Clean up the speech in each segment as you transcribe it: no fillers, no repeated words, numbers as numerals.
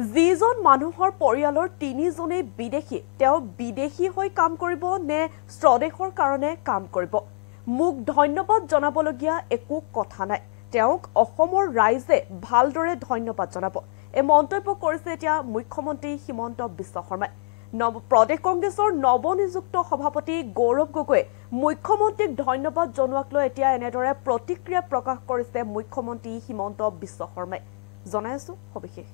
যিজন মানুহৰ পৰিয়ালৰ তিনিজনেই বিদেশী তেওঁ বিদেশী হৈ কাম কৰিব নে স্বদেশৰ কাৰণে কাম কৰিব মোক ধন্যবাদ জনাবলগীয়া একো কথা নাই তেওঁক অসমৰ ৰাইজে ভালদৰে ধন্যবাদ জনাব এই মন্তব্য কৰিছে এতিয়া মুখ্যমন্ত্ৰী হিমন্ত বিশ্ব শৰ্মাই প্ৰদেশ কংগ্ৰেছৰ নৱনিযুক্ত সভাপতি গৌৰৱ গগৈ মুখ্যমন্ত্ৰীক ধন্যবাদ জনোৱাক লৈ এতিয়া এনেদৰে প্ৰতিক্ৰিয়া প্ৰকাশ কৰিছে মুখ্যমন্ত্ৰী হিমন্ত বিশ্ব শৰ্মাই জনাইছো সবিশেষ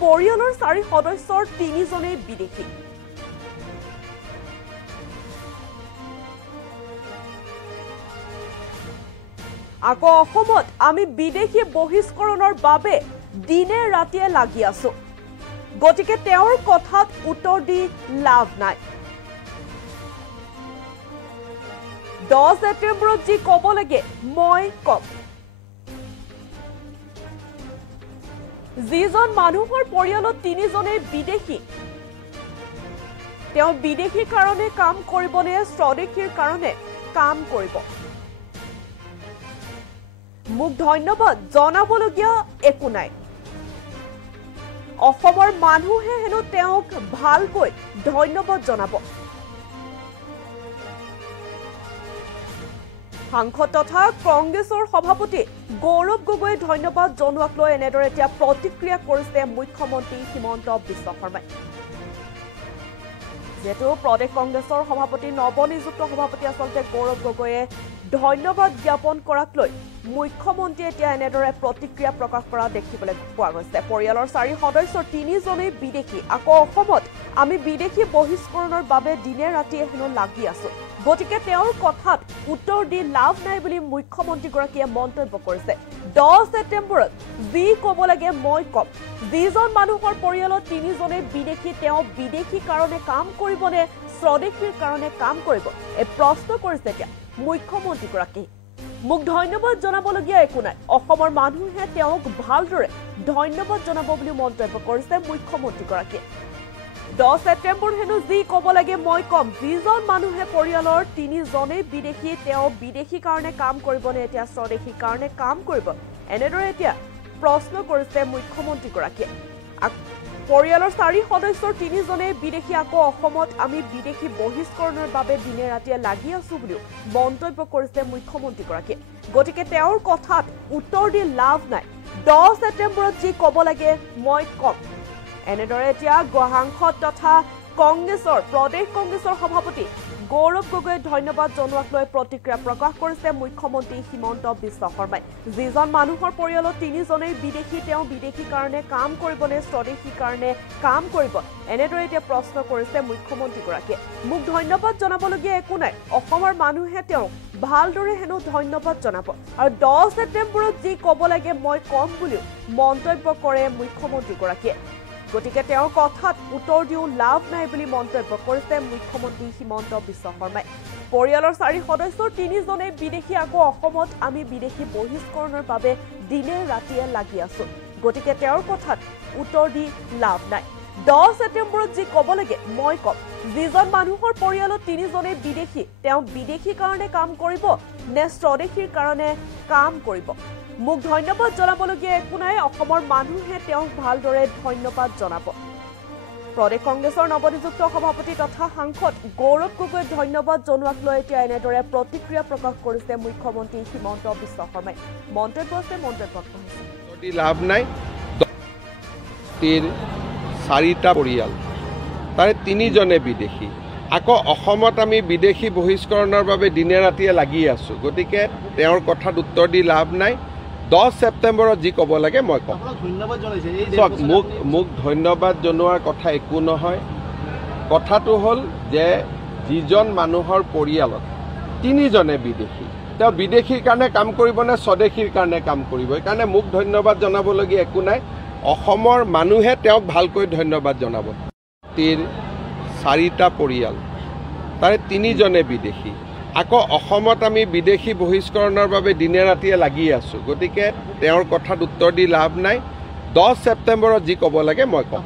পৰিয়ালৰ 4 সদস্যৰ 3 জনেই বিদেশী আকৌ অসমত আমি বিদেশী বহিষ্কৰণৰ বাবে দিনে ৰাতিয়ে লাগি আছো গতিকে তেওঁৰ কথাত উত্তৰ দি লাভ নাই 10 ছেপ্টেম্বৰত যি ক'ব লাগে মই কম যিজন মানুহৰ পৰিয়ালত 3 জনেই বিদেশী তেওঁ বিদেশীৰ কাৰণে কাম কৰিবনে স্বদেশীৰ কাৰণে কাম কৰিব মোক ধন্যবাদ জনাবলগীয়া একো নাই অসমৰ মানুহে হেনো তেওঁক ভালকৈ ধন্যবাদ জনাব সাংসদ তথা কংগ্ৰেছৰ সভাপতি গৌৰৱ গগৈ ধন্যবাদ জনোৱাক লৈ এনেদৰে এতিয়া প্ৰতিক্ৰিয়া কৰিছে মুখ্যমন্ত্ৰী হিমন্ত বিশ্ব শৰ্মাই যেটো প্ৰদেশ কংগ্ৰেছৰ সভাপতি নৱনিযুক্ত সভাপতি আচলতে গৌৰৱ গগৈয়ে ধন্যবাদ জ্ঞাপন কৰাক লৈ মুখ্যমন্ত্ৰীয়ে এতিয়া এনেদৰে প্ৰতিক্ৰিয়া প্ৰকাশ কৰা দেখিবলৈ পোৱা গৈছে পৰিয়ালৰ 4 সদস্যৰ 3 জনেই বিদেশী আকৌ অসমত আমি বিদেশী বহিষ্কৰণৰ বাবে দিনে ৰাতিয়ে হেনো লাগি আছো গতিকে তেওঁৰ কথাত উত্তৰ দি লাভ নাই বুলি মুখ্যমন্ত্ৰীগৰাকীয়ে মন্তব্য কৰিছে 10 ছেপ্টেম্বৰত যি ক'ব লাগে মই কম যিজন মানুহৰ পৰিয়ালত 3 জনেই বিদেশী তেওঁ বিদেশী কাৰণে কাম কৰিবনে স্বদেশীৰ কাৰণে কাম কৰিব এই প্ৰশ্ন কৰিছে এতিয়া মুখ্যমন্ত্ৰীগৰাকী মোক ধন্যবাদ জনাবলগীয়া একো নাই অসমৰ মানুহে তেওঁক ভালদৰে ধন্যবাদ জনাব বুলি মন্তব্য কৰিছে মুখ্যমন্ত্ৰীগৰাকীয়ে 10 ছেপ্টেম্বৰ হেনো যি ক'ব লাগে মই কম যিজন মানুহে পৰিয়ালৰ 3 জনেই বিদেশী তেওঁ বিদেশী কাৰণে কাম কৰিবনে এতিয়া স্বদেশীৰ কাৰণে কাম কৰিব এনেদৰে এতিয়া প্ৰশ্ন কৰিছে মুখ্যমন্ত্ৰীগৰাকীয়ে পৰিয়ালৰ 4 সদস্যৰ 3 জনেই বিদেশী আকৌ অসমত আমি বিদেশী বহিষ্কৰণৰ বাবে দিনে ৰাতিয়ে লাগি আছো বুলি মন্তব্য কৰিছে মুখ্যমন্ত্ৰীগৰাকীয়ে গতিকে তেওঁৰ কথাত উত্তৰ দি লাভ নাই 10 ছেপ্টেম্বৰত যি ক'ব লাগে মই কম এনেদৰে এতিয়া সাংসদ তথা কংগ্ৰেছৰ প্ৰদেশ কংগ্ৰেছৰ সভাপতি গৌৰৱ গগৈ ধন্যবাদ জনোৱাক লৈ প্ৰতিক্ৰিয়া প্ৰকাশ কৰিছে মুখ্যমন্ত্ৰী হিমন্ত বিশ্ব শৰ্মাই যিজন মানুহৰ পৰিয়ালত 3 জনেই বিদেশী তেওঁ বিদেশীৰ কাৰণে কাম কৰিবনে স্বদেশীৰ কাৰণে কাম কৰিব এনেদৰে এতিয়া প্ৰশ্ন কৰিছে মুখ্যমন্ত্ৰীগৰাকীয়ে মোক ধন্যবাদ জনাবলগীয়া একো নাই অসমৰ মানুহে তেওঁক ভালদৰে হেনো ধন্যবাদ জনাব আৰু 10 ছেপ্টেম্বৰত যি ক'ব লাগে মই কম বুলিও মন্তব্য কৰে মুখ্যমন্ত্ৰীগৰাকীয়ে গতিকে তেওঁৰ কথাত উত্তৰ দিও লাভ নাই বুলি মন্তব্য কৰিছে মুখ্যমন্ত্ৰী হিমন্ত বিশ্ব শৰ্মাই পৰিয়ালৰ 4 সদস্যৰ 3 জনেই বিদেশী আকৌ অসমত আমি বিদেশী বহিষ্কৰণৰ বাবে দিনে ৰাতিয়ে লাগি আছো গতিকে তেওঁৰ কথাত উত্তৰ দি লাভ নাই 10 ছেপ্টেম্বৰত যি ক'ব লাগে মই কম যিজন মানুহৰ পৰিয়ালত 3 জনেই বিদেশী তেওঁ বিদেশীৰ কাৰণে কাম কৰিব নে স্বদেশীৰ কাৰণে কাম কৰিব মোক ধন্যবাদ জনাবলগীয়া একো নাই অসমৰ মানুহে তেওঁক ভালদৰে ধন্যবাদ জনাব প্ৰদেশ কংগ্ৰেছৰ নৱনিযুক্ত সভাপতি তথা সাংসদ গৌৰৱ গগৈ ধন্যবাদ জনোৱাক লৈ এতিয়া এনেদৰে প্ৰতিক্ৰিয়া প্ৰকাশ কৰিছে মুখ্যমন্ত্ৰী হিমন্ত বিশ্ব শৰ্মাই মন্তব্য আছে লাভ নাই 4টা পৰিয়াল তাৰে 3 জনে বিদেশী আকৌ অসমত আমি বিদেশী বহিষ্কৰণৰ বাবে দিনে ৰাতিয়ে লাগি আছো গতিকে তেওঁৰ কথাত উত্তৰ দি লাভ নাই 10 ছেপ্টেম্বৰত যি ক'ব লাগে মই কম মোক ধন্যবাদ জনোৱাৰ কথা একো নহয় কথাটো হ'ল যে যিজন মানুহৰ পৰিয়ালত 3 জনে বিদেশী তেওঁ বিদেশীৰ কাৰণে কাম কৰিবনে স্বদেশীৰ কাৰণে কাম কৰিব এইকাৰণে মোক ধন্যবাদ জনাবলগীয়া একো নাই অসমৰ মানুহে তেওঁক ভালকৈ ধন্যবাদ জনাব 4টা পৰিয়াল তাৰে 3 জনে বিদেশী আকৌ অসমত আমি বিদেশী বহিষ্কৰণৰ বাবে দিনে ৰাতিয়ে লাগি আছো গতিকে তেওঁৰ কথাত উত্তৰ দি লাভ নাই 10 ছেপ্টেম্বৰত যি ক'ব লাগে মই কম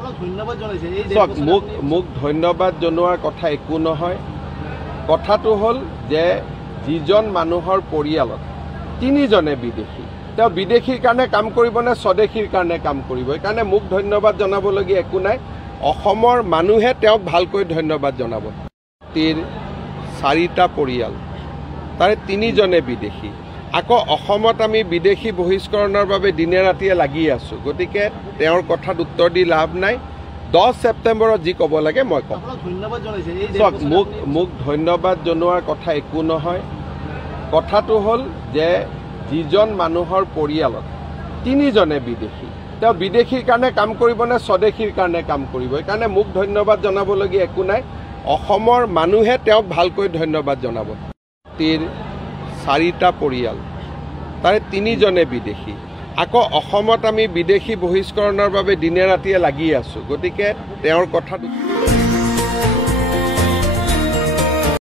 মোক ধন্যবাদ জনোৱাৰ কথা একো নহয় কথাটো হ'ল যে যিজন মানুহৰ পৰিয়ালত 3 জনে বিদেশী তেওঁ বিদেশীৰ কাৰণে কাম কৰিব নে স্বদেশীৰ কাৰণে কাম কৰিব সেইকাৰণে মোক ধন্যবাদ জনাবলগীয়া একো নাই অসমৰ মানুহে তেওঁক ভালকৈ ধন্যবাদ জনাব 4টা পৰিয়াল তাৰে 3জনে বিদেশী আকৌ অসমত আমি বিদেশী বহিষ্কৰণৰ বাবে দিনে ৰাতিয়ে লাগি আছো গতিকে তেওঁৰ কথাত উত্তৰ দি লাভ নাই 10 ছেপ্টেম্বৰত যি ক'ব লাগে মই কম মোক ধন্যবাদ জনোৱাৰ কথা একো নহয় কথাটো হ'ল যে যিজন মানুহৰ পৰিয়ালত 3জনে বিদেশী তেওঁ বিদেশীৰ কাৰণে কাম কৰিব নে স্বদেশীৰ কাৰণে কাম কৰিব সেইকাৰণে মোক ধন্যবাদ জনাবলগীয়া একো নাই অসমৰ মানুহে তেওঁক ভালকৈ ধন্যবাদ জনাব 4টা পৰিয়াল তাৰে 3জনে বিদেশী আকৌ অসমত আমি বিদেশী বহিষ্কৰণৰ বাবে দিনে ৰাতিয়ে লাগি আছো গতিকে তেওঁৰ কথাত